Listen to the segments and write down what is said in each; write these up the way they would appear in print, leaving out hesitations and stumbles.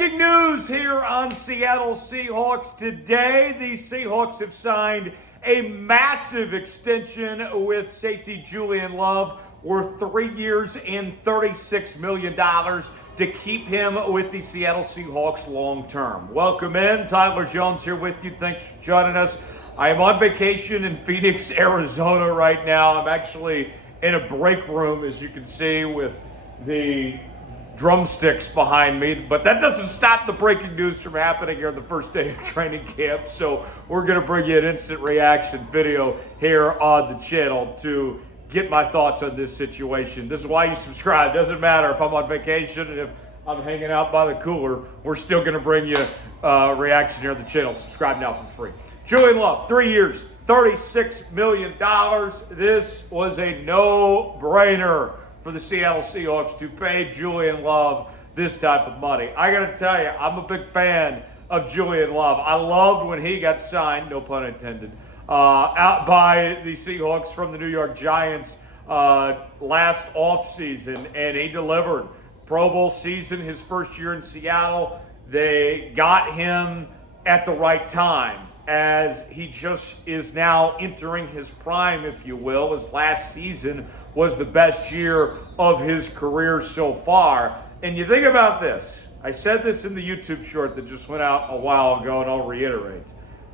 Breaking news here on Seattle Seahawks Today. The Seahawks have signed a massive extension with safety Julian Love, worth 3 years and $36 million to keep him with the Seattle Seahawks long term. Welcome in. Tyler Jones here with you. Thanks for joining us. I am on vacation in Phoenix, Arizona right now. I'm actually in a break room, as you can see, with the drumsticks behind me, but that doesn't stop the breaking news from happening here on the first day of training camp. So we're going to bring you an instant reaction video here on the channel to get my thoughts on this situation. This is why you subscribe. Doesn't matter if I'm on vacation and if I'm hanging out by the cooler, we're still going to bring you a reaction here on the channel. Subscribe now for free. Julian Love, 3 years, $36 million. This was a no-brainer for the Seattle Seahawks to pay Julian Love this type of money. I got to tell you, I'm a big fan of Julian Love. I loved when he got signed, no pun intended, out by the Seahawks from the New York Giants last offseason, and he delivered. Pro Bowl season, his first year in Seattle. They got him at the right time, as he just is now entering his prime, if you will. His last season was the best year of his career so far. And you think about this. I said this in the YouTube short that just went out a while ago, and I'll reiterate.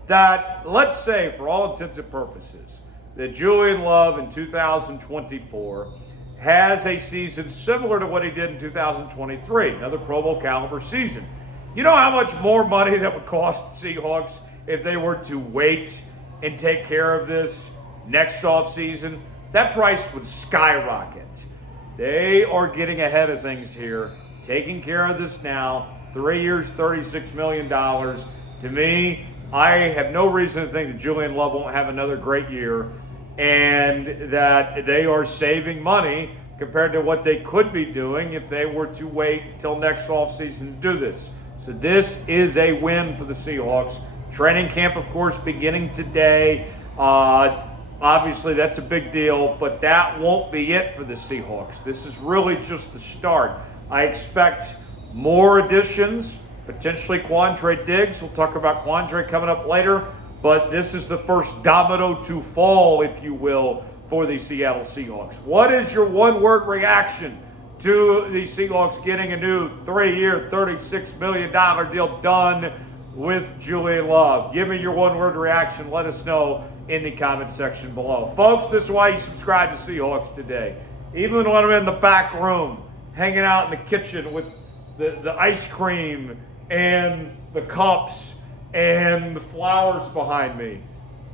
That, let's say, for all intents and purposes, that Julian Love in 2024 has a season similar to what he did in 2023, another Pro Bowl caliber season. You know how much more money that would cost the Seahawks if they were to wait and take care of this next offseason? That price would skyrocket. They are getting ahead of things here, taking care of this now. 3 years, $36 million. To me, I have no reason to think that Julian Love won't have another great year, and that they are saving money compared to what they could be doing if they were to wait till next offseason to do this. So this is a win for the Seahawks. Training camp, of course, beginning today. Obviously, that's a big deal, but that won't be it for the Seahawks. This is really just the start. I expect more additions, potentially Quandre Diggs. We'll talk about Quandre coming up later, but this is the first domino to fall, if you will, for the Seattle Seahawks. What is your one-word reaction to the Seahawks getting a new 3-year, $36 million deal done with Julian Love? Give me your one-word reaction. Let us know in the comment section below. Folks, this is why you subscribe to Seahawks Today. Even when I'm in the back room, hanging out in the kitchen with the ice cream and the cups and the flowers behind me,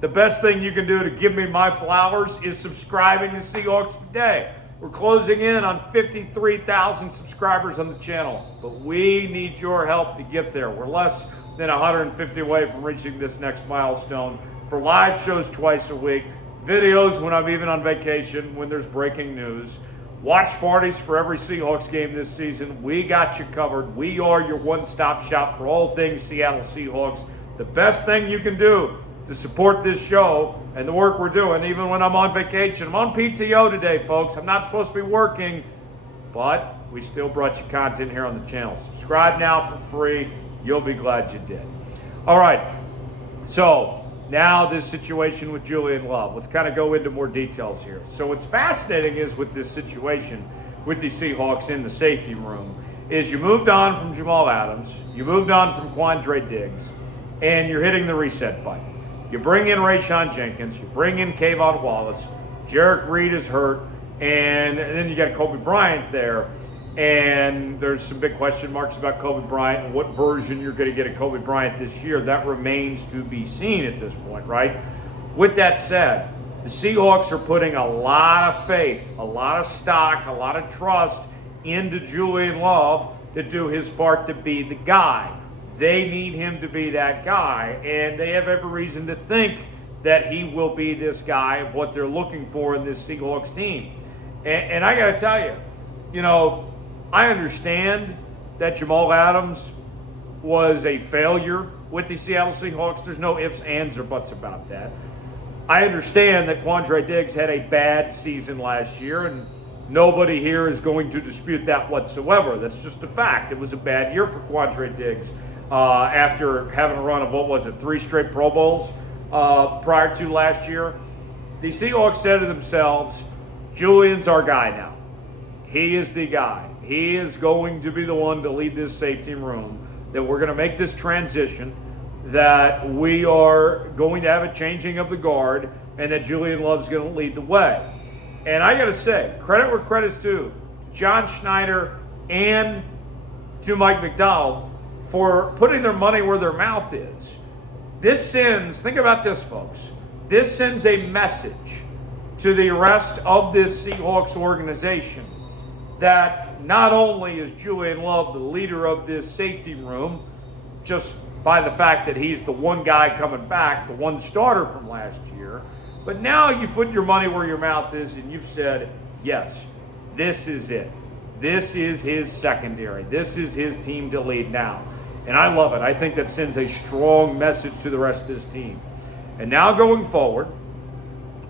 the best thing you can do to give me my flowers is subscribing to Seahawks Today. We're closing in on 53,000 subscribers on the channel, but we need your help to get there. We're less than 150 away from reaching this next milestone. For live shows twice a week, videos when I'm even on vacation, when there's breaking news, watch parties for every Seahawks game this season. We got you covered. We are your one-stop shop for all things Seattle Seahawks. The best thing you can do to support this show and the work we're doing, even when I'm on vacation. I'm on PTO today, folks. I'm not supposed to be working, but we still brought you content here on the channel. Subscribe now for free. You'll be glad you did. All right, so now this situation with Julian Love. Let's kind of go into more details here. So what's fascinating is with this situation with the Seahawks in the safety room is you moved on from Jamal Adams, you moved on from Quandre Diggs, and you're hitting the reset button. You bring in Rayshon Jenkins, you bring in Kayvon Wallace, Jarek Reed is hurt, and then you got Kobe Bryant there. And there's some big question marks about Kobe Bryant and what version you're going to get of Kobe Bryant this year. That remains to be seen at this point, right? With that said, the Seahawks are putting a lot of faith, a lot of stock, a lot of trust into Julian Love to do his part to be the guy. They need him to be that guy, and they have every reason to think that he will be this guy of what they're looking for in this Seahawks team. And I got to tell you, you know, I understand that Jamal Adams was a failure with the Seattle Seahawks. There's no ifs, ands, or buts about that. I understand that Quandre Diggs had a bad season last year, and Nobody here is going to dispute that whatsoever. That's just a fact. It was a bad year for Quandre Diggs after having a run of, 3 straight Pro Bowls prior to last year. The Seahawks said to themselves, Julian's our guy now. He is the guy. He is going to be the one to lead this safety room, that we're going to make this transition, that we are going to have a changing of the guard, and that Julian Love's going to lead the way. And I got to say, credit where credit's due, John Schneider and to Mike McDonald for putting their money where their mouth is. Think about this, folks. This sends a message to the rest of this Seahawks organization that not only is Julian Love the leader of this safety room, just by the fact that he's the one guy coming back, the one starter from last year, but now you've put your money where your mouth is and you've said, yes, this is it. This is his secondary. This is his team to lead now. And I love it. I think that sends a strong message to the rest of this team. And now going forward,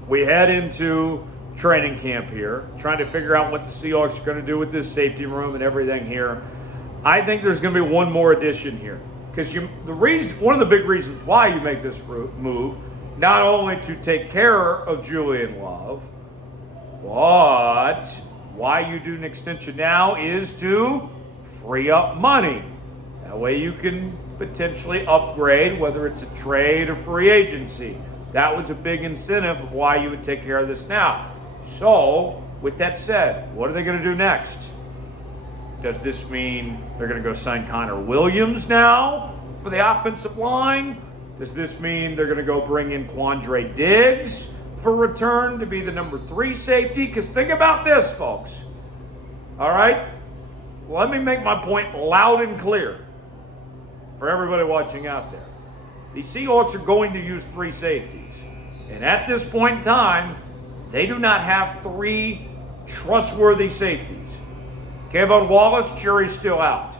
we head into training camp here, trying to figure out what the Seahawks are going to do with this safety room and everything here. I think there's going to be one more addition here. Because one of the big reasons why you make this move, not only to take care of Julian Love, but why you do an extension now is to free up money. That way you can potentially upgrade, whether it's a trade or free agency. That was a big incentive of why you would take care of this now. So, with that said, what are they going to do next? Does this mean they're going to go sign Connor Williams now for the offensive line? Does this mean they're going to go bring in Quandre Diggs for return to be the number 3 safety? Because think about this, folks. All right? Let me make my point loud and clear for everybody watching out there. The Seahawks are going to use 3 safeties. And at this point in time, they do not have 3 trustworthy safeties. Kayvon Wallace, jury's still out.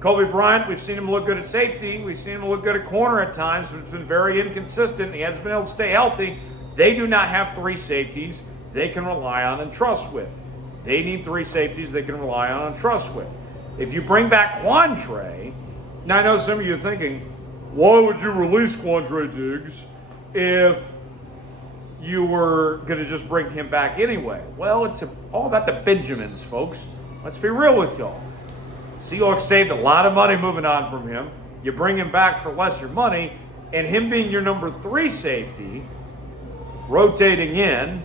Kobe Bryant, we've seen him look good at safety. We've seen him look good at corner at times, but it's been very inconsistent. He hasn't been able to stay healthy. They do not have 3 safeties they can rely on and trust with. They need 3 safeties they can rely on and trust with. If you bring back Quandre, now I know some of you are thinking, why would you release Quandre Diggs if you were going to just bring him back anyway? Well, it's all about the Benjamins, folks. Let's be real with y'all. Seahawks saved a lot of money moving on from him. You bring him back for lesser money, and him being your number 3 safety, rotating in,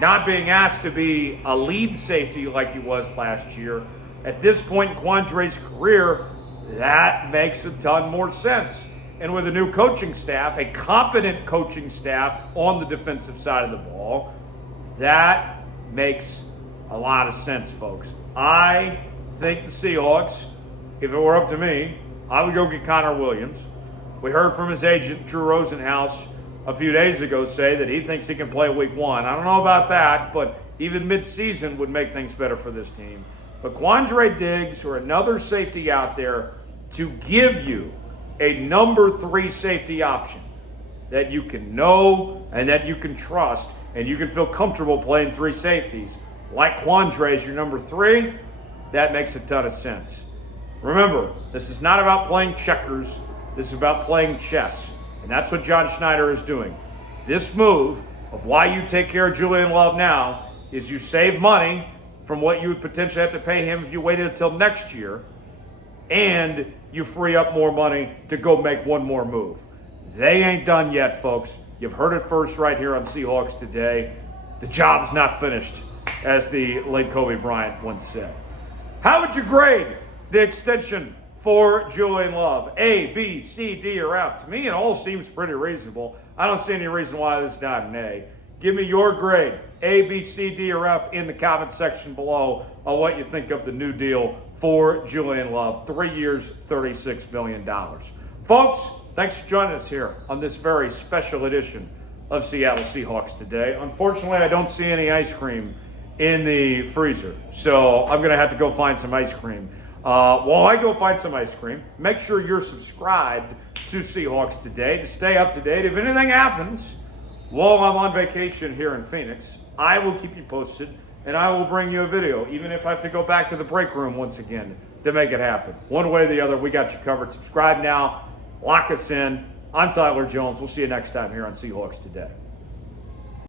not being asked to be a lead safety like he was last year, at this point in Quandre's career, that makes a ton more sense. And with a new coaching staff, a competent coaching staff on the defensive side of the ball, that makes a lot of sense, folks. I think the Seahawks, if it were up to me, I would go get Connor Williams. We heard from his agent, Drew Rosenhaus, a few days ago say that he thinks he can play week 1. I don't know about that, but even mid-season would make things better for this team. But Quandre Diggs or another safety out there to give you a number 3 safety option that you can know and that you can trust and you can feel comfortable playing 3 safeties, like Quandre as your number 3, that makes a ton of sense. Remember, this is not about playing checkers. This is about playing chess. And that's what John Schneider is doing. This move of why you take care of Julian Love now is you save money from what you would potentially have to pay him if you waited until next year, and you free up more money to go make one more move. They ain't done yet, folks. You've heard it first right here on Seahawks Today. The job's not finished, as the late Kobe Bryant once said. How would you grade the extension for Julian Love? A, B, C, D, or F? To me, it all seems pretty reasonable. I don't see any reason why this is not an A. Give me your grade, A, B, C, D, or F, in the comment section below on what you think of the new deal for Julian Love. 3 years, $36 million. Folks, thanks for joining us here on this very special edition of Seattle Seahawks Today. Unfortunately, I don't see any ice cream in the freezer, so I'm going to have to go find some ice cream. While I go find some ice cream, make sure you're subscribed to Seahawks Today to stay up to date. If anything happens while I'm on vacation here in Phoenix, I will keep you posted and I will bring you a video, even if I have to go back to the break room once again to make it happen. One way or the other, we got you covered. Subscribe now. Lock us in. I'm Tyler Jones. We'll see you next time here on Seahawks Today.